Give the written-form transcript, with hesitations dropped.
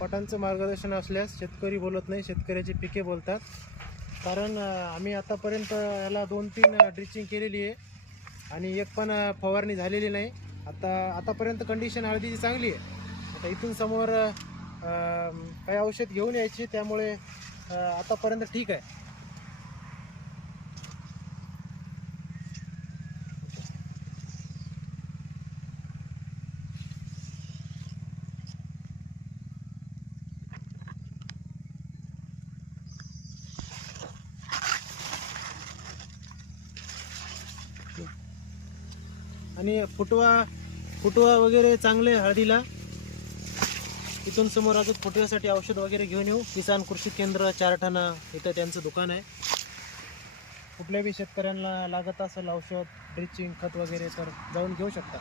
पटांचं मार्गदर्शन असल्यास शेतकरी बोलत नाही, शेतकऱ्याची पिके बोलतात. कारण आम्ही आतापर्यंत याला 2-3 ड्रिचिंग केलेली आहे आणि एक पण फवारणी झालेली नाही. आतापर्यंत कंडिशन हळदीची चांगली आहे. आता इथून समोर काही औषध घेऊन यायची, त्यामुळे आतापर्यंत ठीक आहे. आणि फुटवा वगैरे चांगले हळदीला. इथून समोर अजून फुटव्यासाठी औषध वगैरे घेऊन येऊ. किसान कृषी केंद्र चारठाणा इथं त्यांचं दुकान आहे. कुठल्याही शेतकऱ्यांना लागत असेल औषध, ड्रिचिंग, खत वगैरे तर जाऊन घेऊ शकता.